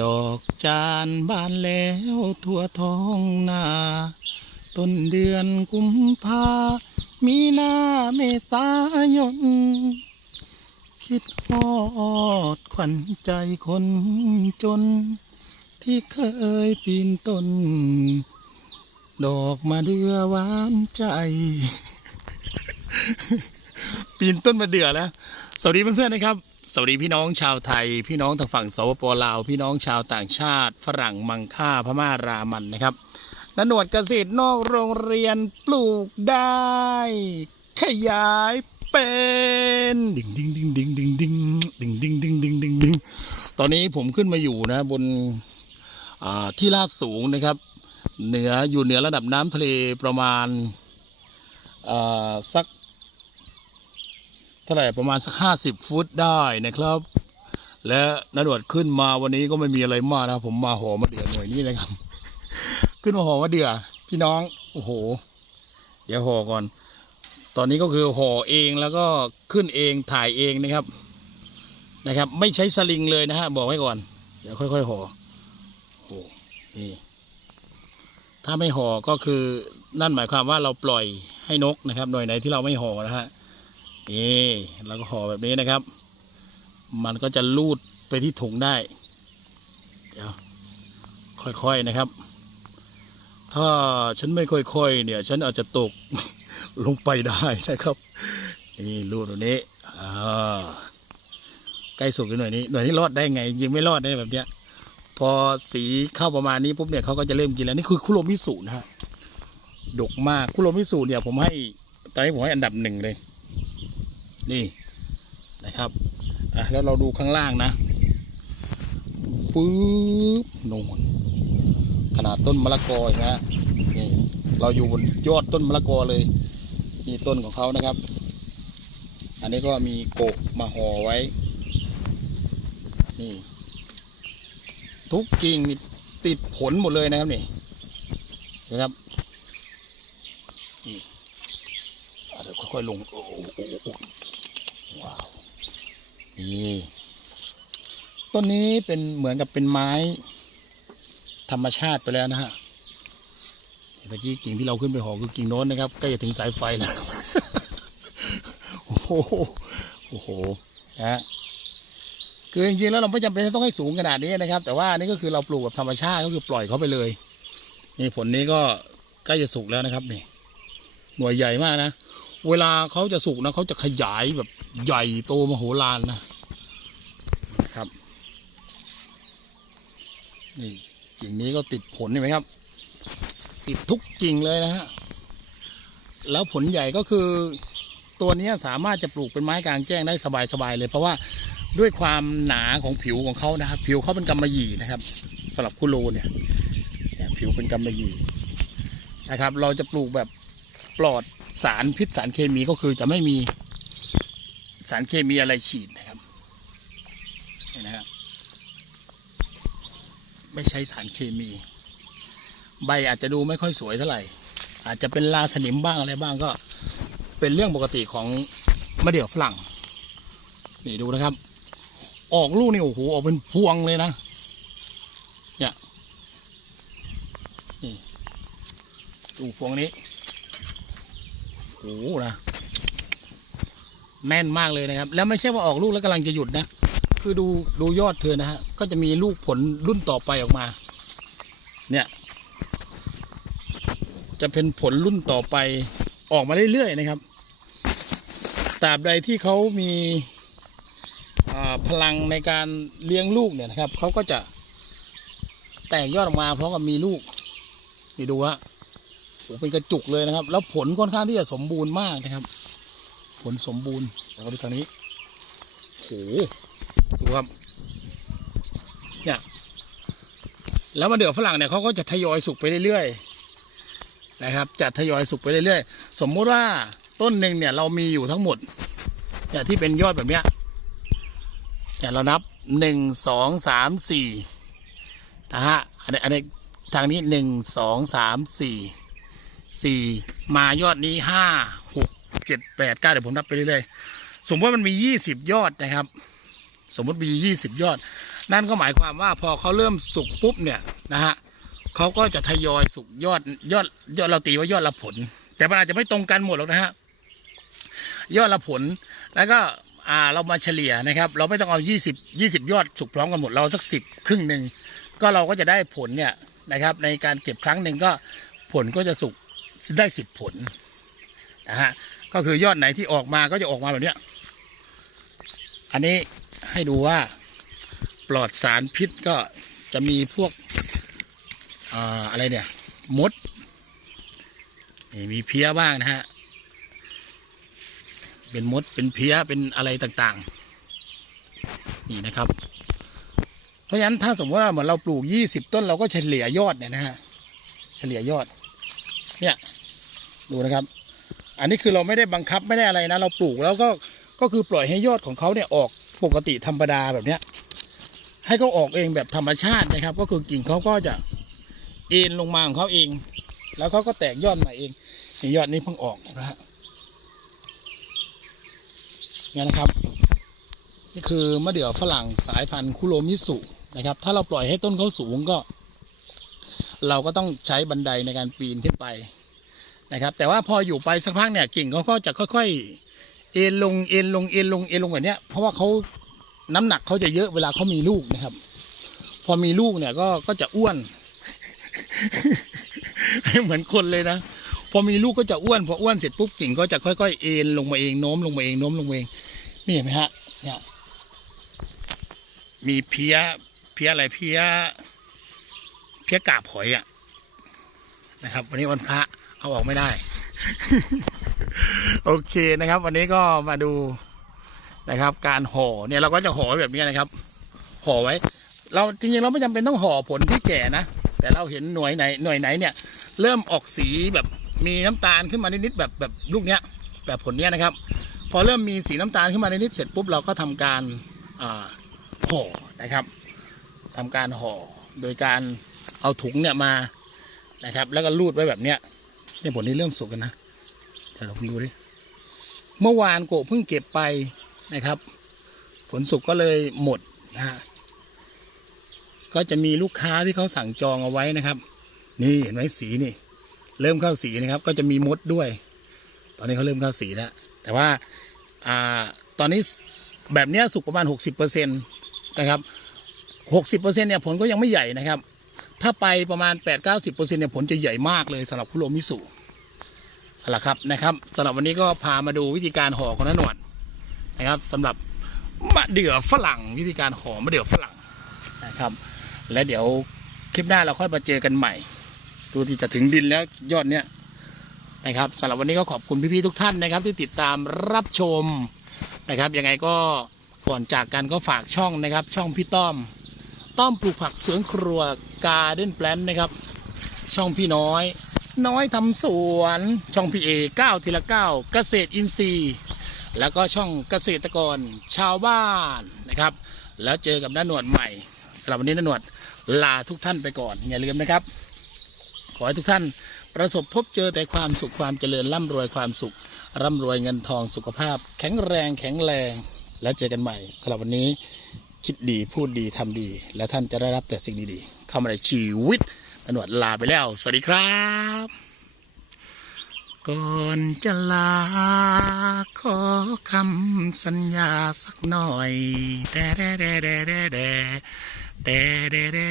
ดอกจานบานแล้วทั่วท้องนาต้นเดือนกุมภา มีนาเมษายน คิดฮอดขวัญใจคนจน ที่เคยปีนต้น ดอกมาเดือหวานใจ ปีนต้นมาเดือแล้ว สวัสดีเพื่อนๆนะครับ สวัสดีพี่น้องชาวไทย พี่น้องทางฝั่งสปปลาว พี่น้องชาวต่างชาติ ฝรั่งมังค่าพม่ารามันนะครับนหนวดเกษตรนอกโรงเรียนปลูกได้ ขยายเป็นดิ่งดิ่งดิ่งดิ่งดิ่งดิ่งดิ่งดิ่งดิ่งดิ่งดิ่งดิ่งตอนนี้ผมขึ้นมาอยู่นะบนที่ราบสูงนะครับ เหนืออยู่เหนือระดับน้ำทะเลประมาณสัก เท่าไหร่ประมาณสักห้าสิบฟุตได้นะครับ และนดวดขึ้นมาวันนี้ก็ไม่มีอะไรมากนะผมมาหอมาเดือหน่วยนี้นะครับ ขึ้นมาหอมาเดือพี่น้องโอ้โห เดี๋ยวหอก่อน ตอนนี้ก็คือห่อเองแล้วก็ขึ้นเองถ่ายเองนะครับ นะครับ ไม่ใช้สลิงเลยนะฮะบอกไว้ก่อนเดี๋ยวค่อยๆห่อโอ้นี่ถ้าไม่ห่อก็คือนั่นหมายความว่าเราปล่อยให้นกนะครับ หน่วยไหนที่เราไม่ห่อนะฮะ นี่แล้วก็ห่อแบบนี้นะครับ มันก็จะลูดไปที่ถุงได้ เดี๋ยวค่อยๆนะครับ ถ้าฉันไม่ค่อยๆ เนี่ย ฉันอาจจะตกลงไปได้นะครับ นี่ลูดตรงนี้อ่าใกล้สุกหน่อยนี้หน่วยนี้รอดได้ไงยิงไม่รอดได้แบบเนี้ย พอสีเข้าประมาณนี้ปุ๊บเนี่ยเขาก็จะเริ่มกินแล้วนี่คือคุโรมิสุนะฮะดกมากคุโรมิสุเนี่ย ผมให้ตอนนี้ผมให้อันดับหนึ่งเลย นี่นะครับอะแล้วเราดูข้างล่างนะฟืบโน่นขนาดต้นมะละกอเห็นะนี่เราอยู่บนยอดต้นมะละกอเลยนี่ต้นของเขานะครับ อันนี้ก็มีโกะมาห่อไว้ นี่ ทุกกิ่งนี่ติดผลหมดเลยนะครับนี่นะครับนี่เดี๋ยวค่อยๆลงโอ้โห ว้าวนี่ต้นนี้เป็นเหมือนกับเป็นไม้ ธรรมชาติไปแล้วนะฮะเมื่อกี้กิ่งที่เราขึ้นไปหอคือกิ่งโน้นนะครับใกล้จะถึงสายไฟแล้วโอ้โหโอ้โหนะฮะคือจริงๆแล้วเราไม่จำเป็นต้องให้สูงขนาดนี้นะครับ แต่ว่านี่ก็คือเราปลูกแบบธรรมชาติก็คือปล่อยเขาไปเลยนี่ผลนี้ก็ใกล้จะสุกแล้วนะครับนี่หน่วยใหญ่มากนะ เวลาเขาจะสุกนะเขาจะขยายแบบ ใหญ่โตมโหฬารนะนะครับ นี่กิ่งนี้ก็ติดผลเห็นไหมครับ ติดทุกกิ่งเลยนะฮะแล้วผลใหญ่ก็คือตัวเนี้ยสามารถจะปลูกเป็นไม้กลางแจ้งได้สบายๆเลย เพราะว่าด้วยความหนาของผิวของเขานะครับ ผิวเขาเป็นกำมะหยี่นะครับสำหรับคุโรเนี่ยเนี่ยผิวเป็นกำมะหยี่นะครับ เราจะปลูกแบบปลอดสารพิษสารเคมีก็คือจะไม่มี สารเคมีอะไรฉีดนะครับนี่นะฮะไม่ใช้สารเคมี ใบอาจจะดูไม่ค่อยสวยเท่าไหร่ อาจจะเป็นลาสนิมบ้างอะไรบ้างก็เป็นเรื่องปกติของมะเดื่อฝรั่ง นี่ดูนะครับ ออกลูกนี่โอ้โหออกเป็นพวงเลยนะเนี่ยนี่ดูพวงนี้โอ้โหนะ แน่นมากเลยนะครับ แล้วไม่ใช่ว่าออกลูกแล้วกำลังจะหยุดนะ คือดูดูยอดเธอนะฮะ ก็จะมีลูกผลรุ่นต่อไปออกมา เนี่ย จะเป็นผลรุ่นต่อไปออกมาเรื่อยๆนะครับ ตราบใดที่เขามีพลังในการเลี้ยงลูกเนี่ยนะครับ เขาก็จะแตกยอดออกมาเพราะกับมีลูก นี่ดูฮะโอ้เป็นกระจุกเลยนะครับ แล้วผลค่อนข้างที่จะสมบูรณ์มากนะครับ ผลสมบูรณ์แล้วก็ดูทางนี้โหดูครับเนี่ยแล้วมาเดือฝรั่งเนี่ยเขาก็จะทยอยสุกไปเรื่อยๆนะครับ จะทยอยสุกไปเรื่อยๆ สมมุติว่าต้นหนึ่งเนี่ยเรามีอยู่ทั้งหมดเนี่ยที่เป็นยอดแบบเนี้ยเนี่ยเรานับหนึ่งสองสามสี่นะฮะอันนี้อันนี้ทางนี้หนึ่งสองสามสี่สี่มายอดนี้ห้าหก เจ็ดแปดเก้าเดี๋ยวผมนับไปเรื่อยๆ สมมติว่ามันมียี่สิบยอดนะครับ สมมติมียี่สิบยอด นั่นก็หมายความว่าพอเขาเริ่มสุกปุ๊บเนี่ยนะฮะเขาก็จะทยอยสุกยอดยอดยอดเราตีว่ายอดละผล แต่มันอาจจะไม่ตรงกันหมดหรอกนะฮะยอดละผลแล้วก็อ่าเรามาเฉลี่ยนะครับ เราไม่ต้องเอา 20 20 ยอดสุกพร้อมกันหมดเราสักสิบครึ่งหนึ่งก็เราก็จะได้ผลเนี่ยนะครับในการเก็บครั้งหนึ่งก็ผลก็จะสุกได้สิบผลนะฮะ ก็คือยอดไหนที่ออกมาก็จะออกมาแบบเนี้ย อันนี้ให้ดูว่าปลอดสารพิษก็จะมีพวกอะไรเนี่ย มดนี่มีเพี้ยบ้างนะฮะ เป็นมด เป็นเพี้ย เป็นอะไรต่างๆ นี่นะครับ เพราะฉะนั้นถ้าสมมติว่าเหมือนเราปลูกยี่สิบต้นเราก็เฉลี่ยยอดเนี่ยนะฮะ เฉลี่ยยอด เนี่ย ดูนะครับ อันนี้คือเราไม่ได้บังคับไม่ได้อะไรนะ เราปลูกแล้วก็ก็คือปล่อยให้ยอดของเขาเนี่ยออกปกติธรรมดาแบบเนี้ย ให้เขาออกเองแบบธรรมชาตินะครับ ก็คือกิ่งเขาก็จะเอ็นลงมาของเขาเอง แล้วเขาก็แตกยอดใหม่เองนี่ยอดนี้เพิ่งออกนะฮะเนี่นะครับ นี่คือมะเดื่อฝรั่งสายพันธุ์คุโรมิสุนะครับ ถ้าเราปล่อยให้ต้นเขาสูงก็ เราก็ต้องใช้บันไดในการปีนขึ้นไป นะครับ แต่ว่าพออยู่ไปสักพักเนี่ยกิ่งเขาก็จะค่อย ๆ เอ็นลงเอ็นลงเอ็นลงเอ็นลงแบบเนี้ยเพราะว่าเขาน้ำหนักเขาจะเยอะเวลาเขามีลูกนะครับ พอมีลูกเนี่ยก็ก็จะอ้วน เหมือนคนเลยนะพอมีลูกก็จะอ้วนพออ้วนเสร็จปุ๊บกิ่งก็จะค่อยๆเอ็นลงมาเองโน้มลงมาเองโน้มลงมาเองนี่เห็นไหมฮะเนี่ยมีเพี้ยเพี้ยอะไรเพี้ยเพี้ยกาบหอยอะ นะครับ วันนี้วันพระเอาออกไม่ได้ โอเคนะครับ วันนี้ก็มาดูนะครับ การห่อเนี่ยเราก็จะห่อแบบนี้นะครับ ห่อไว้ เราจริงๆเราไม่จำเป็นต้องห่อผลที่แก่นะแต่เราเห็นหน่วยไหนหน่วยไหนเนี่ย เริ่มออกสีแบบมีน้ำตาลขึ้นมานิดๆแบบแบบลูกเนี้ย แบบผลเนี้ยนะครับ พอเริ่มมีสีน้ำตาลขึ้นมานิดๆเสร็จปุ๊บเราก็ทำการห่อนะครับทำการห่อโดยการเอาถุงเนี่ยมา นะครับ แล้วก็รูดไว้แบบเนี้ยเนี่ยผลนี้เริ่มสุกกันนะเดี๋ยวเราดูดิเมื่อวานโกะเพิ่งเก็บไปนะครับ ผลสุกก็เลยหมดนะฮะก็จะมีลูกค้าที่เขาสั่งจองเอาไว้นะครับ นี่เห็นไหมสีนี่ เริ่มเข้าสีนะครับ ก็จะมีมดด้วย ตอนนี้เขาเริ่มเข้าสีแล้วแต่ว่าอ่าตอนนี้แบบเนี้ยสุกประมาณหกสิบเปอร์เซ็นตนะครับหกสิบเปอร์เซ็นเนี่ยผลก็ยังไม่ใหญ่นะครับ ถ้าไปประมาณแปดเก้าสิบเปอร์เซ็นเนี่ยผลจะใหญ่มากเลยสำหรับคุโรมิสุเอาละครับนะครับสำหรับวันนี้ก็พามาดูวิธีการห่อของนหนวดนะครับสำหรับมะเดื่อฝรั่งวิธีการห่อมะเดื่อฝรั่งนะครับ และเดี๋ยวคลิปหน้าเราค่อยมาเจอกันใหม่ ดูที่จะถึงดินแล้วยอดเนี้ยนะครับสำหรับวันนี้ก็ขอบคุณพี่ๆทุกท่านนะครับ ที่ติดตามรับชมนะครับยังไงก็ก่อนจากกันก็ฝากช่องนะครับ ช่องพี่ต้อม ต้อมปลูกผักสวนครัวการ์เด้นแปลนนะครับ ช่องพี่น้อย น้อยทำสวน ช่องพี่เอก้าทีละก้าเกษตรอินทรีย์ แล้วก็ช่องเกษตรกรชาวบ้านนะครับ แล้วเจอกับน้าหนวดใหม่สำหรับวันนี้น้าหนวดลาทุกท่านไปก่อนอย่าลืมนะครับ ขอให้ทุกท่านประสบพบเจอแต่ความสุขความเจริญร่ำรวยความสุข ร่ำรวยเงินทองสุขภาพ แข็งแรงแข็งแรง แล้วเจอกันใหม่สำหรับวันนี้ คิดดีพูดดีทำดี และท่านจะได้รับแต่สิ่งดีๆเข้ามาในชีวิตตนวดลาไปแล้ว สวัสดีครับ ก่อนจะลา ขอคำสัญญาสักหน่อยแด่แด่แด่แด่แด่แด่แด่